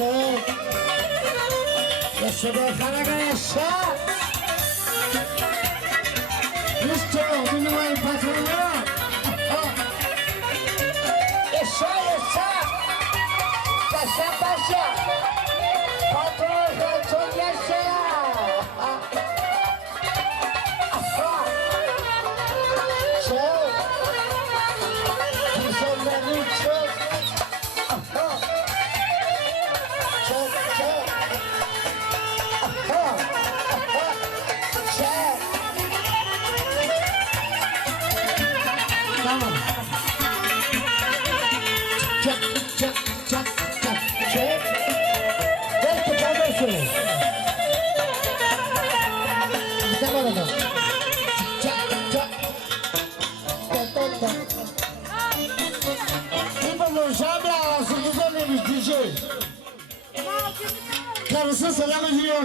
Yaşa. Yaşa be Karaga yaşa.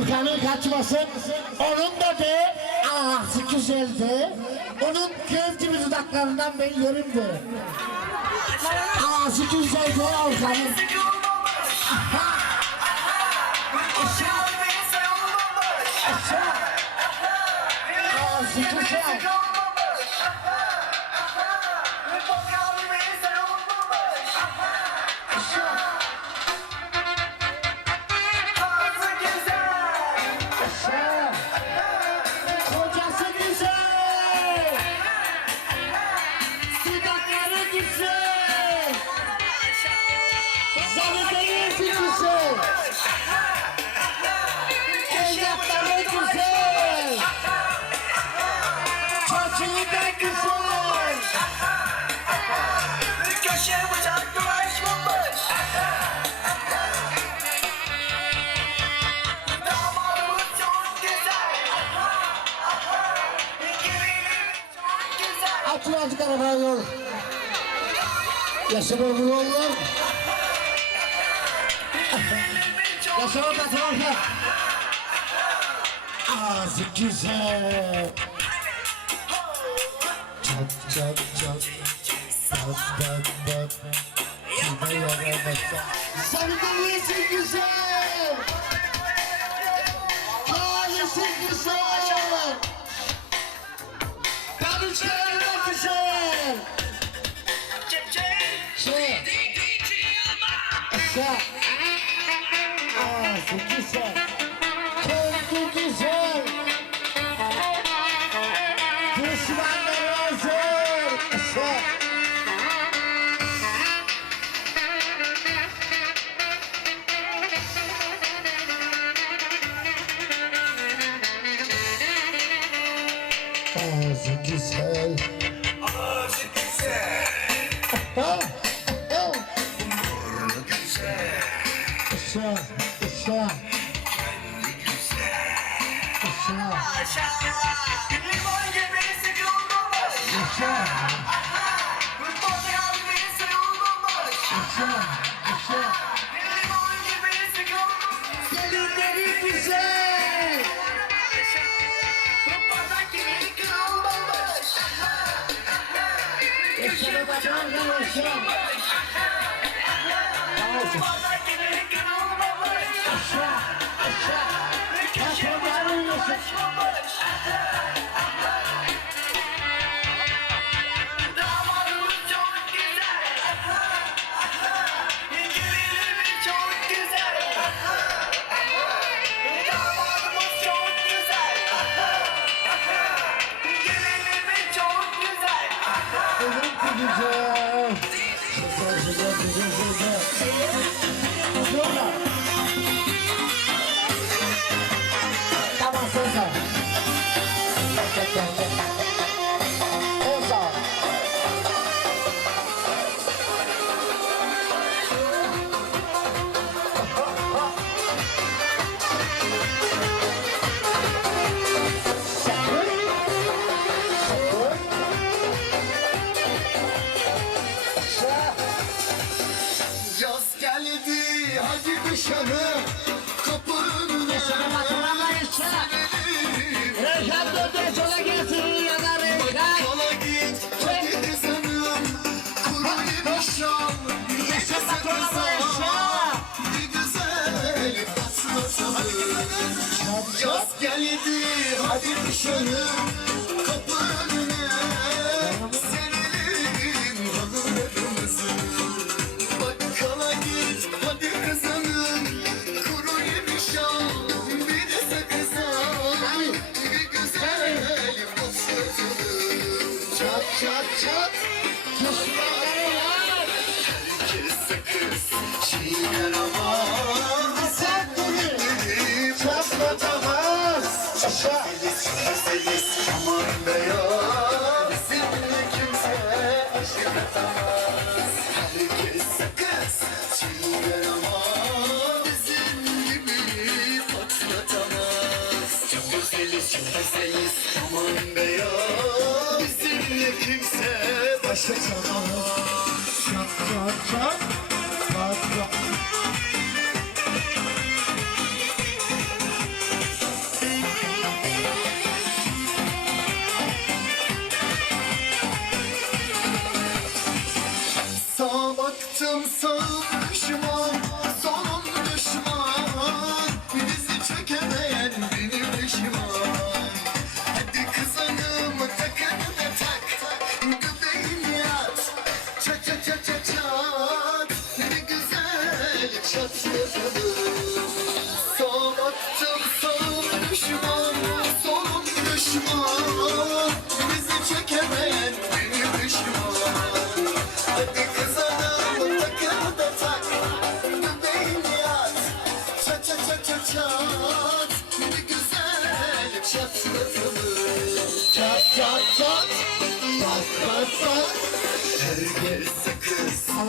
Kanı kaçmasın. Onun da de ağası güzeldi. Onun göz gibi dudaklarından ben yerim de. Ağası güzeldi Orkan'ın. Dudakları güzel. Zalimeleri güzel. Evlatları güzel. Çocuğu da güzel. Köşe bıçak dolaşmamış Açın yol. Yaşa bu yollar. Yaşa patron. Ağzı güzel. Çat çat çat. Bak bak bak. Kime yaramazsa. Sarı dönüyorsun güzel. Ağzı güzel. De güzel. Aşağı. Ağzı güzel. Kendi güzel. Düşmanlar hazır. Aşağı. Ağzı güzel. Maşallah Limon gibi sıkılmamış Aşağı. Portakal gibi sıkılmamış Aşağı. Aşağı. Limon gibi sıkılmamış Gelinleri güzel. Portakal gibi kırılmamış Yaşa bacan yaşa. Ağzı. Portakal gibi kırılmamış Aşağı. Aşağı. Patronların yaşa. Damadımız hadi hadi ışınım Baktım sağım pişman Sonum düşman. Bizi çekemeyen benim pişman Hadi kızanım takını tak. Göbeğini at Çat çat çat çat çat. Ne güzel çat yapalım Sağ baktım düşman Solum düşman. Bizi çekemeyen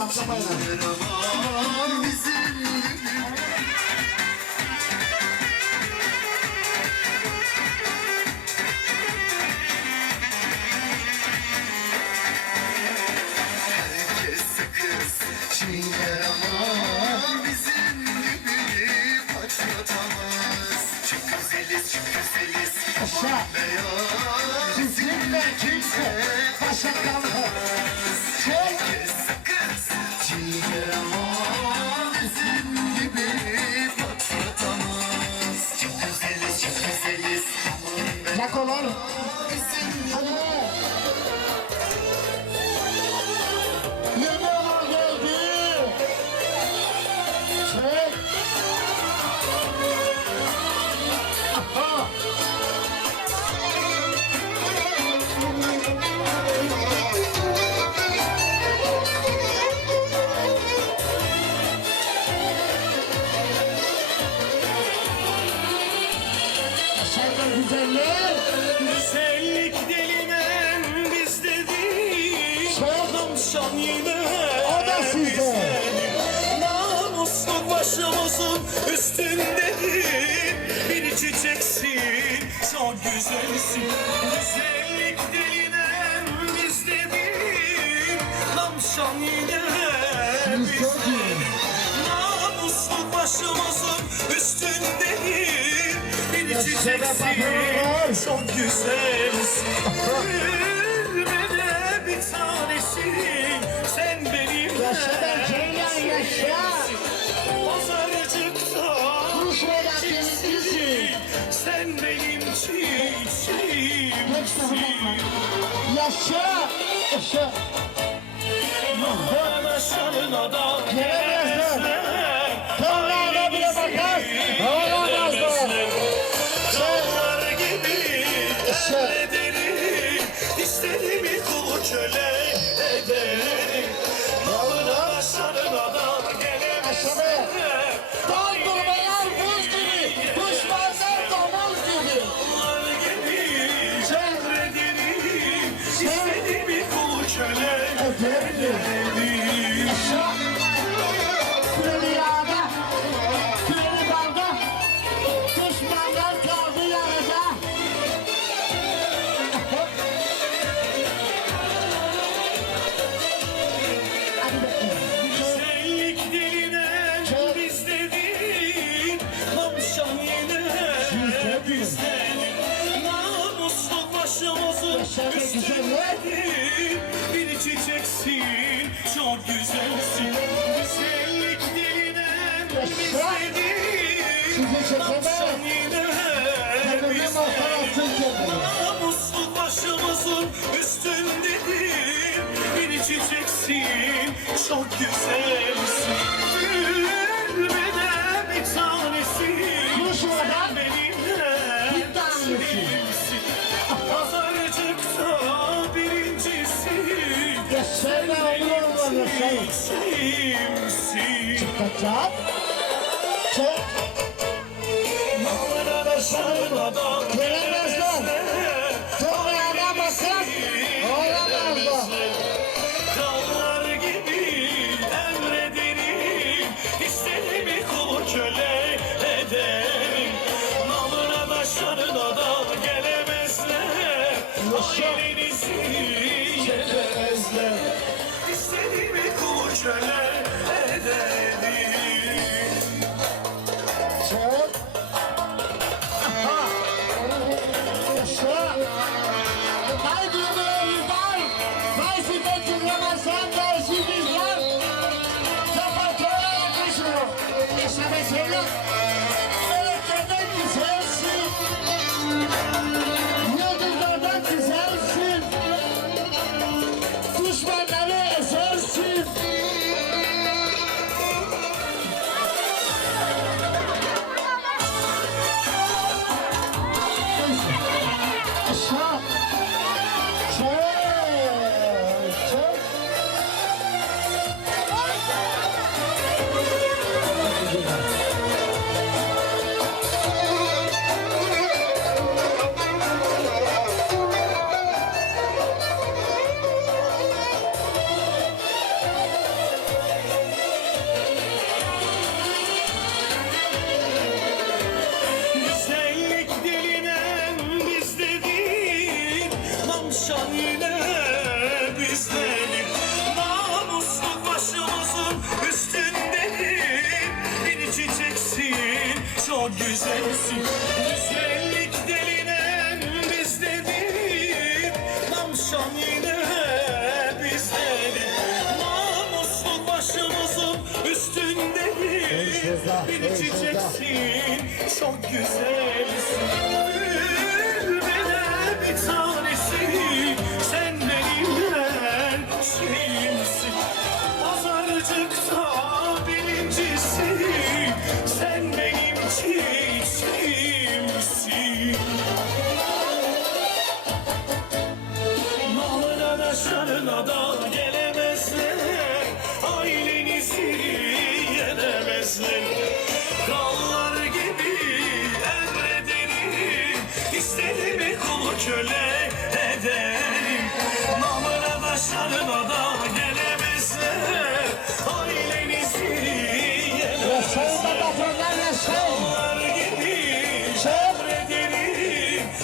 atlamayın. güzeller. Güzellik delimen bizdedir. Sordum şan yine o da sizde. Namusluk başımızın üstündedir. Bir çiçeksin, çok güzelsin. Güzellik delimen bizdedir. Namşan yine bizdedir. Namusluk başımızın üstündedir. Çiçeksin, çok güzelsin. Gülmene bir tanesin, sen benimle. Yaşa ben Ceylan yaşa. Pazarcıkta çiçeksin, sen benim çiçeğimsin. Yaşa, yaşa. Mahvana şanına da gel. güzelsin. Güzellik dilinden bizdedir Baksan yine bizdedir Namusluk başımızın üstündedir. Beni çiçeksin çok güzelsin. Sensin. Çık kaçak. Çık. Mağarada sarmadan. Bir çiçeksin, çok güzelsin. Bülbele bir tanesi Sen benimle şeyimsin. Pazarcıkta bilincisi Sen benim çiçeğimsin Malına da şarına da gel.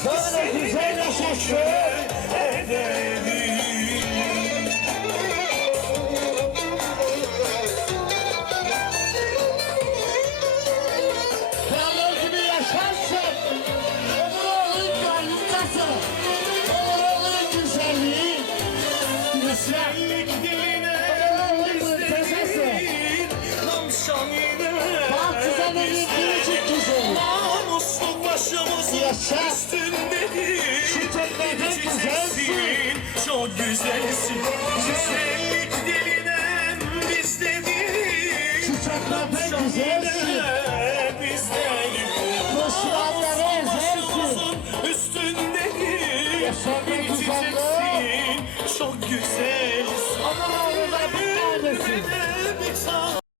böyle güzel aşklar edelim. Krallar gibi yaşarsın, ömür oğlun gönlündasın, ömür oğlun güzelliği, güzellik diline istediğin, namşan yine Bak güzelliğin güzelliği. çok güzelsin. Güzellik dilinen bizde değil Çiçekler pek güzel.